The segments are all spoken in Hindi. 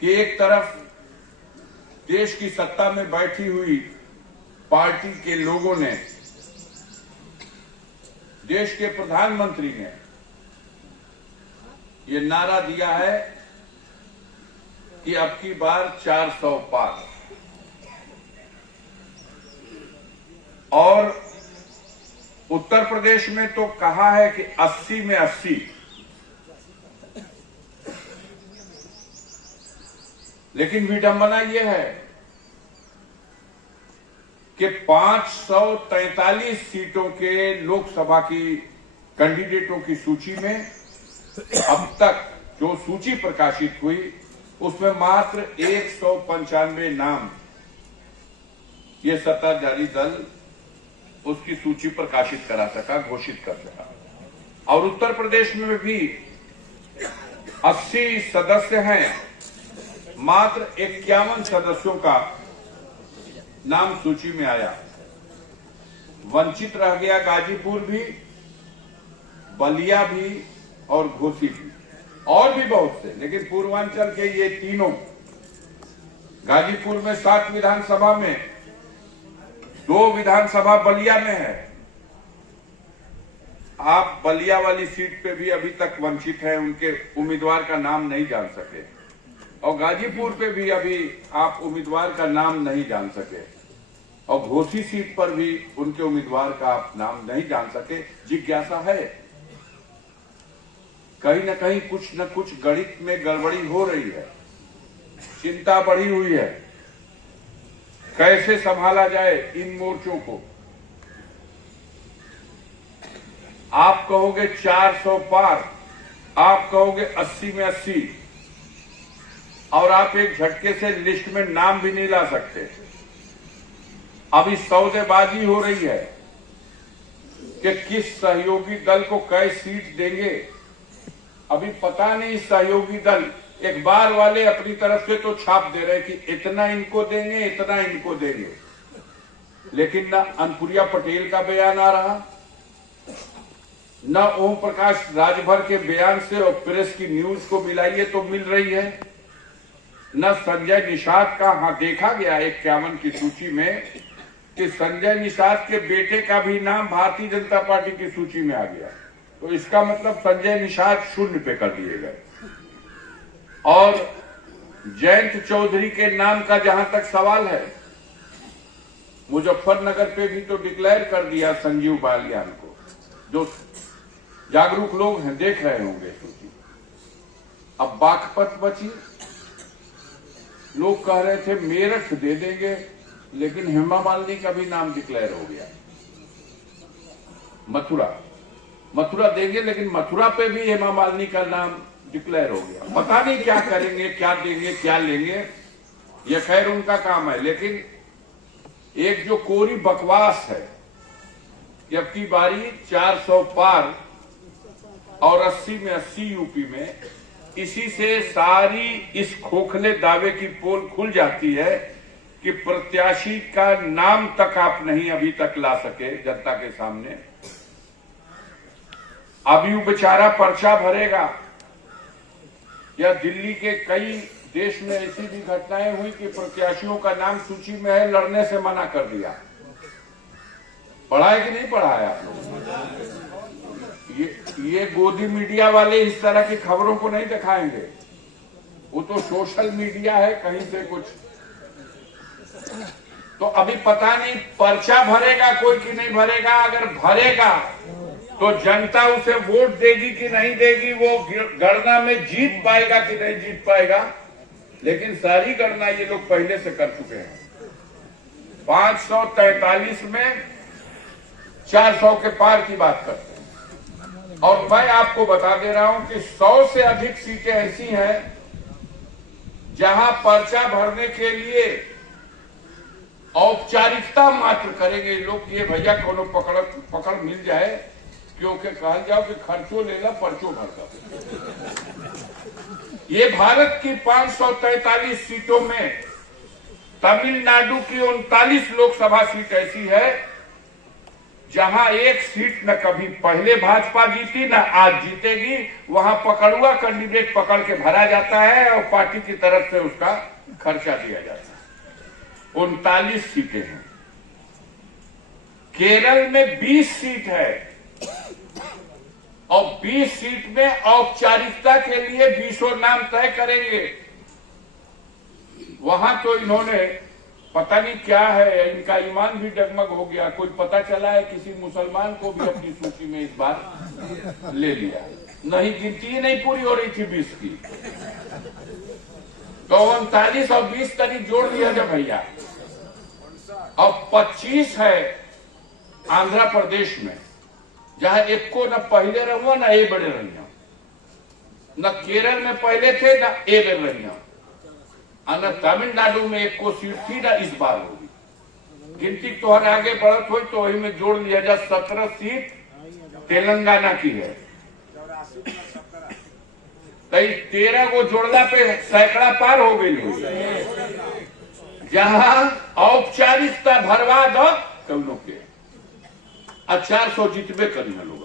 कि एक तरफ देश की सत्ता में बैठी हुई पार्टी के लोगों ने, देश के प्रधानमंत्री ने ये नारा दिया है कि अब की बार 400 पार, और उत्तर प्रदेश में तो कहा है कि 80 में 80। लेकिन विडंबना यह है कि 543 सीटों के लोकसभा की कैंडिडेटों की सूची में अब तक जो सूची प्रकाशित हुई उसमें मात्र 195 नाम ये सत्ताधारी दल उसकी सूची प्रकाशित करा सका, घोषित कर सका। और उत्तर प्रदेश में भी 80 सदस्य हैं, मात्र 51 सदस्यों का नाम सूची में आया। वंचित रह गया गाजीपुर भी, बलिया भी और घोसी भी, और भी बहुत से। लेकिन पूर्वांचल के ये तीनों, गाजीपुर में 7 विधानसभा में, 2 विधानसभा बलिया में है। आप बलिया वाली सीट पे भी अभी तक वंचित हैं, उनके उम्मीदवार का नाम नहीं जान सके, और गाजीपुर पे भी अभी आप उम्मीदवार का नाम नहीं जान सके, और घोसी सीट पर भी उनके उम्मीदवार का आप नाम नहीं जान सके। जिज्ञासा है, कहीं न कहीं कुछ न कुछ गणित में गड़बड़ी हो रही है, चिंता बढ़ी हुई है, कैसे संभाला जाए इन मोर्चों को। आप कहोगे 400 पार, आप कहोगे 80 में 80, और आप एक झटके से लिस्ट में नाम भी नहीं ला सकते। अभी सौदेबाजी हो रही है कि किस सहयोगी दल को कै सीट देंगे। अभी पता नहीं सहयोगी दल, एक बार वाले अपनी तरफ से तो छाप दे रहे कि इतना इनको देंगे, इतना इनको देंगे, लेकिन न अनुप्रिया पटेल का बयान आ रहा, न ओम प्रकाश राजभर के बयान से और प्रेस की न्यूज को मिलाइए तो मिल रही है, न संजय निषाद का। हाँ, देखा गया 51 की सूची में कि संजय निषाद के बेटे का भी नाम भारतीय जनता पार्टी की सूची में आ गया, तो इसका मतलब संजय निषाद 0 पे कर दिए गए। और जयंत चौधरी के नाम का जहां तक सवाल है, मुजफ्फरनगर पे भी तो डिक्लेयर कर दिया संजीव बालियान को। जो जागरूक लोग हैं देख रहे होंगे सूची। अब बागपत बची, लोग कह रहे थे मेरठ दे देंगे, लेकिन हेमा मालिनी का भी नाम डिक्लेयर हो गया। मथुरा देंगे, लेकिन मथुरा पे भी हेमा मालिनी का नाम डिक्लेयर हो गया। पता नहीं क्या करेंगे, क्या देंगे, क्या लेंगे, ये खैर उनका काम है। लेकिन एक जो कोरी बकवास है, जबकि बारी 400 पार और 80 में 80 यूपी में, इसी से सारी इस खोखले दावे की पोल खुल जाती है कि प्रत्याशी का नाम तक आप नहीं अभी तक ला सके जनता के सामने। अभी वो बेचारा पर्चा भरेगा, या दिल्ली के कई देश में ऐसी भी घटनाएं हुई कि प्रत्याशियों का नाम सूची में है, लड़ने से मना कर दिया। पढ़ा है कि नहीं पढ़ा है आप लोग? ये गोदी मीडिया वाले इस तरह की खबरों को नहीं दिखाएंगे, वो तो सोशल मीडिया है कहीं से कुछ। तो अभी पता नहीं पर्चा भरेगा कोई कि नहीं भरेगा। अगर भरेगा तो जनता उसे वोट देगी कि नहीं देगी, वो गणना में जीत पाएगा कि नहीं जीत पाएगा। लेकिन सारी गणना ये लोग पहले से कर चुके हैं। 543 में 400 के पार की बात करते हैं। और मैं आपको बता दे रहा हूं कि 100 से अधिक सीटें ऐसी हैं जहां पर्चा भरने के लिए औपचारिकता मात्र करेंगे लोग। ये भैया कोनो पकड़ मिल जाए, क्योंकि कहा जाओ कि खर्चो लेला पर्चो भरता। ये भारत की 543 सीटों में तमिलनाडु की 39 लोकसभा सीट ऐसी है जहां एक सीट न कभी पहले भाजपा जीती न आज जीतेगी, वहां पकड़ुआ कैंडिडेट पकड़ के भरा जाता है और पार्टी की तरफ से उसका खर्चा दिया जाता है। 39 सीटें हैं। केरल में 20 सीट है और 20 सीट में औपचारिकता के लिए 20 नाम तय करेंगे। वहां तो इन्होंने पता नहीं क्या है, इनका ईमान भी डगमग हो गया। कोई पता चला है किसी मुसलमान को भी अपनी सूची में इस बार ले लिया। नहीं, गिनती ही नहीं पूरी हो रही थी 20 की, तो 39 और 20 करीब जोड़ दिया जब भैया। अब 25 है आंध्र प्रदेश में, जहां एक को न पहले रहो न ए बड़े रहिया, न केरल में पहले थे न ए बड़े रहिया, न तमिलनाडु में एक को सीट थी न इस बार होगी। गिनती तो हर आगे बढ़त हो तो वही में जोड़ लिया जा। 17 सीट तेलंगाना की है, तो 13 को जोड़ना पे सैकड़ा पार हो गई हुई। जहां औपचारिकता भरवा दो कौनों के 400 जितबे करी है लोग।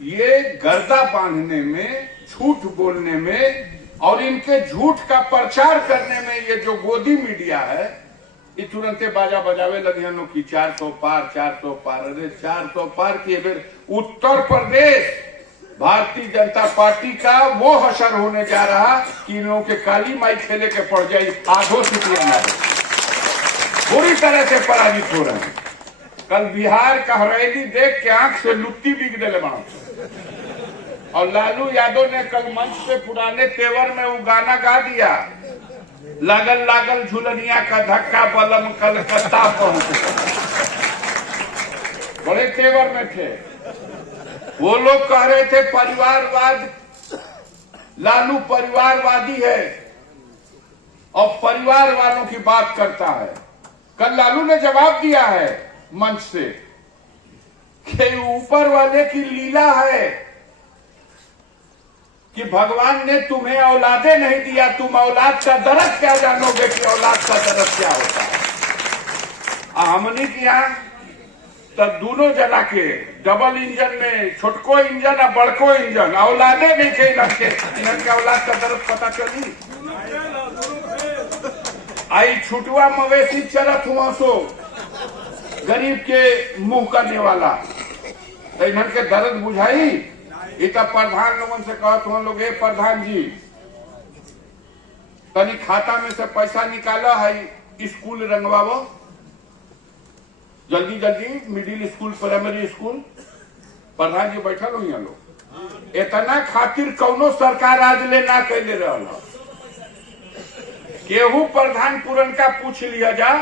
ये गर्दा बांधने में, झूठ बोलने में और इनके झूठ का प्रचार करने में ये जो गोदी मीडिया है, ये तुरंते बाजा बजावे लगे लोग की 400 पार 400 पार। अरे 400 पार की उत्तर प्रदेश भारतीय जनता पार्टी का वो हशर होने जा रहा कि इन लोगों के काली माई खेले के पड़ जाए, आधो सीटियां ना पूरी तरह से पराजित हो रहे हैं। कल बिहार का रैली देख के आंख से लुत्ती बिक दिले वहां। और लालू यादव ने कल मंच पे पुराने तेवर में वो गाना गा दिया, लागल लागल झुलनिया का धक्का बलम कलकत्ता पहुंचे। बड़े तेवर में थे वो लोग। कह रहे थे परिवारवाद, लालू परिवारवादी है और परिवार वालों की बात करता है। कल लालू ने जवाब दिया है मंच से कि ऊपर वाले की लीला है कि भगवान ने तुम्हें औलादे नहीं दिया, तुम औलाद का दर्द क्या जानोगे कि औलाद का दर्द क्या होता है। हमने किया तब दोनों जना के डबल इंजन में छोटको इंजन और बड़को इंजन औलादे नहीं थे इनके औलाद का दर्द पता चली। आई छुटवा मवेशी चरत हुआ सो गरीब के मुंह करने वाला, तो इनके दर्द बुझाई। इतना प्रधान लोगों से कहत हुआ लोग, प्रधान जी तनी खाता में से पैसा निकाला है, स्कूल रंगवावो जल्दी जल्दी, मिडिल स्कूल प्राइमरी स्कूल। प्रधान जी बैठल हो यहाँ लोग। इतना खातिर कौनो सरकार आज ले ना कैले रहा। केहू प्रधान पुरनका पूछ लिया जा,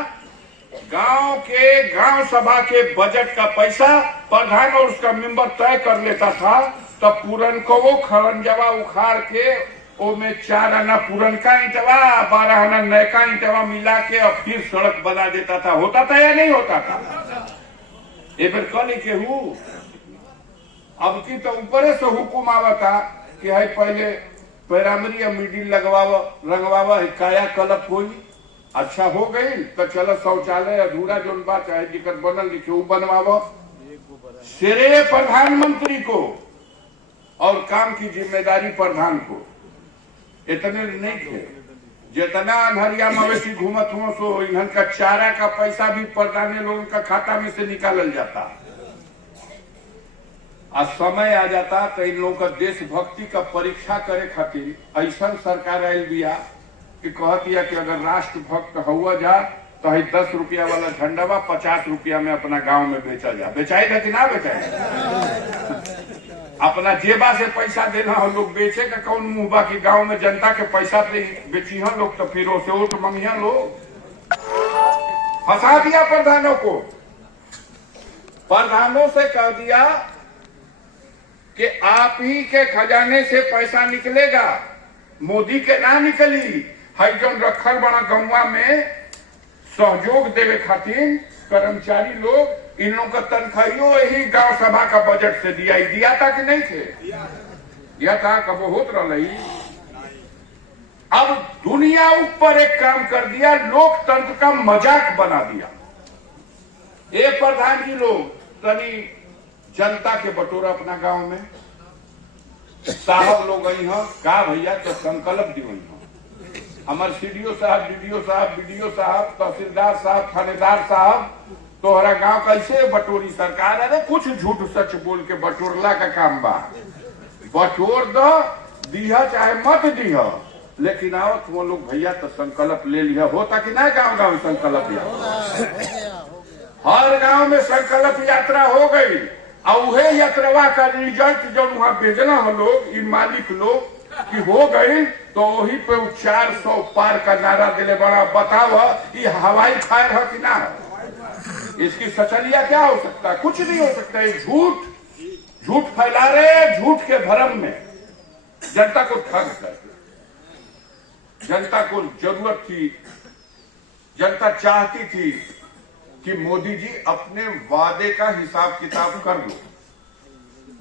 गांव के गांव सभा के बजट का पैसा प्रधान और उसका मेंबर तय कर लेता था, तब पुरन को वो खरंजवा उखाड़ के में 4 आना पुरनका ईंटवा 12 आना नयका ईंटवा मिला के और फिर सड़क बना देता था। होता था या नहीं होता था? एक बार कल केहू अब की तो ऊपर से हुकुम आवा था कि है पहले प्राइमरी या मिडिल लगवावा रंगवावा, काया कलप हुई। अच्छा हो गई तो चलो शौचालय अधूरा जो बात चाहे दिक्कत बनल लिखे वो बनवावा। श्रेय प्रधानमंत्री को और काम की जिम्मेदारी प्रधान को। इतने नहीं थे जितना अनहरिया मवेशी घूमत हुआ सो इन्हन का चारा का पैसा भी प्रधान लोगों का खाता में से निकालल जाता। आज समय आ जाता तो इन लोगों का देशभक्ति का परीक्षा करे खातिर ऐसा सरकार आयल दिया कि कहतिया कि अगर राष्ट्रभक्त हुआ जा तो है 10 रुपया वाला झंडा 50 रुपया में अपना गांव में बेचा जा। बेचाई था कि ना बेचाई? अपना जेबा से पैसा देना हो लोग बेचे का कौन मुंह की गांव में जनता के पैसा पे बेची है लोग, तो फिर से वोट मंगिया लोग। फंसा दिया प्रधानों को। प्रधानों से कह दिया कि आप ही के खजाने से पैसा निकलेगा, मोदी के ना निकली। है जो रखल बड़ा गौवा में सहयोग देवे खातिर कर्मचारी लोग, इन लोगों का तनख्वाहियों यही गांव सभा का बजट से दिया था कि नहीं थे? दिया था। कब होत रही। अब दुनिया ऊपर एक काम कर दिया, लोकतंत्र का मजाक बना दिया। ए प्रधान जी लोग तनी जनता के बटोरा अपना गांव में साहब लोग आई हो का भैया तो संकल्प दी हो हमारे सीडीओ साहब, डीडीओ साहब, बीडीओ साहब, तहसीलदार साहब, थानेदार साहब, तोहरा गांव कैसे बटोरी सरकार? अरे कुछ झूठ सच बोल के बटोरला का काम बा। बटोर दो, दिया चाहे मत दिया, लेकिन आओ तुम लोग भैया तो संकल्प ले लिया। होता कि ना गांव गांव संकल्प यात्रा? हर गांव में संकल्प यात्रा हो गई और वह यात्रा का रिजल्ट जब वहां भेजना हम लोग मालिक लोग कि हो गई तो वही पे 400 पार का नारा दिले बड़ा। बताओ ये हवाई फायर है कि ना? इसकी सचलिया क्या हो सकता है? कुछ नहीं हो सकता। ये झूठ फैला रहे, झूठ के भरम में जनता को ठग कर। जनता को जरूरत थी, जनता चाहती थी कि मोदी जी अपने वादे का हिसाब किताब कर लो।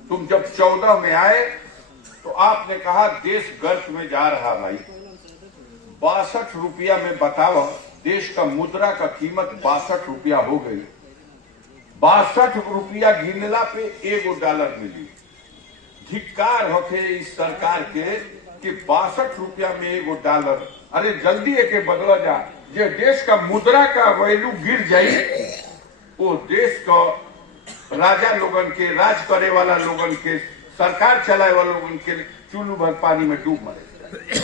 तुम जब 14 में आए तो आपने कहा देश गर्त में जा रहा भाई। 62 रुपया में बताओ, देश का मुद्रा का कीमत 62 रुपया हो गई। 62 रुपया गिनला पे $1 मिली। धिक्कार होके इस सरकार के कि 62 रुपया में $1। अरे जल्दी एक बदला जा। जो देश का मुद्रा का वैल्यू गिर जाये, वो देश का राजा लोगन के, राज करे वाला लोगन के, सरकार चलाए वाले लोगन के चुल्लू भर पानी में डूब मरे।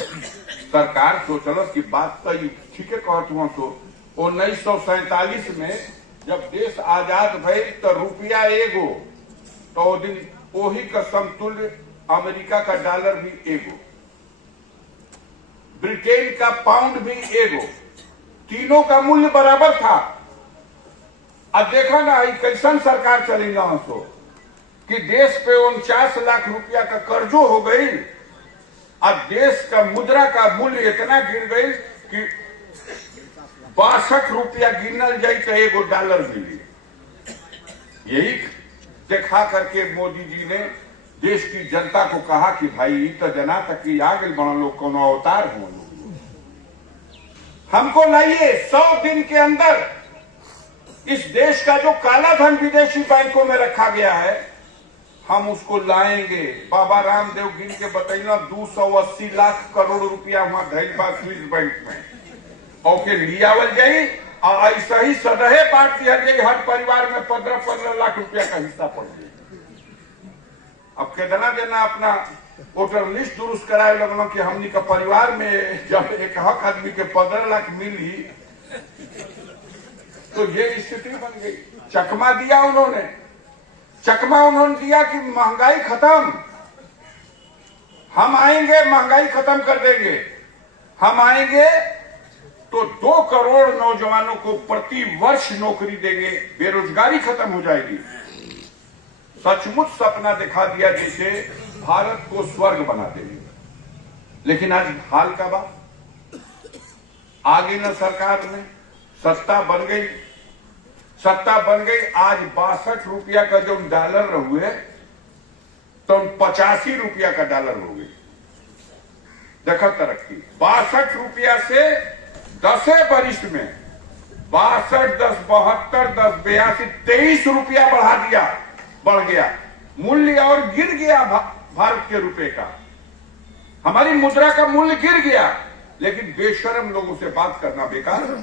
सरकार सोचल कि बात तो ठीक है कहत हुआ। तो 1947 में जब देश आजाद भई तो रुपया एगो, तो वो दिन वही का समतुल्य अमेरिका का डॉलर भी एगो, ब्रिटेन का पाउंड भी एगो, तीनों का मूल्य बराबर था। अब देखा ना कैसन सरकार चली ना सो कि देश पे 49 लाख रुपया का कर्जो हो गई। अब देश का मुद्रा का मूल्य इतना गिर गई कि 62 रुपया गिनल जाए तो $1 मिली। यही देखा करके मोदी जी ने देश की जनता को कहा कि भाई तो जना तक कि आगे बना लोग कोनो अवतार हो, हमको लाइए 100 दिन के अंदर इस देश का जो काला धन विदेशी बैंकों में रखा गया है हम उसको लाएंगे। बाबा रामदेव गिन के बतैला 280 लाख करोड़ रुपया वहां धैल बा स्विस बैंक में और के लियावल जाई और ऐसा ही सदहे बांट दिया गई। हर परिवार में 15-15 लाख रुपया का हिस्सा पड़ गया। अब कितना देना अपना वोटर लिस्ट दुरुस्त कराए लगना कि हमनी का परिवार में जब एक हक आदमी के 15 लाख मिली तो ये स्थिति बन गई। चकमा दिया उन्होंने, चकमा उन्होंने दिया कि महंगाई खत्म, हम आएंगे महंगाई खत्म कर देंगे। हम आएंगे तो 2 करोड़ नौजवानों को प्रति वर्ष नौकरी देंगे, बेरोजगारी खत्म हो जाएगी। सचमुच सपना दिखा दिया जैसे भारत को स्वर्ग बना देंगे। लेकिन आज हाल का बात आगे न सरकार में सत्ता बन गई, सत्ता बन गई। आज 62 रुपया का जो डॉलर हुए तो 85 रुपया का डॉलर हो गई। देखा तरक्की 62 रुपया से 10 वरिष्ठ में 62, 10, 72, 10, 82, 23 रुपया बढ़ा दिया, बढ़ गया मूल्य और गिर गया भारत के रुपए का। हमारी मुद्रा का मूल्य गिर गया, लेकिन बेशर्म लोगों से बात करना बेकार है।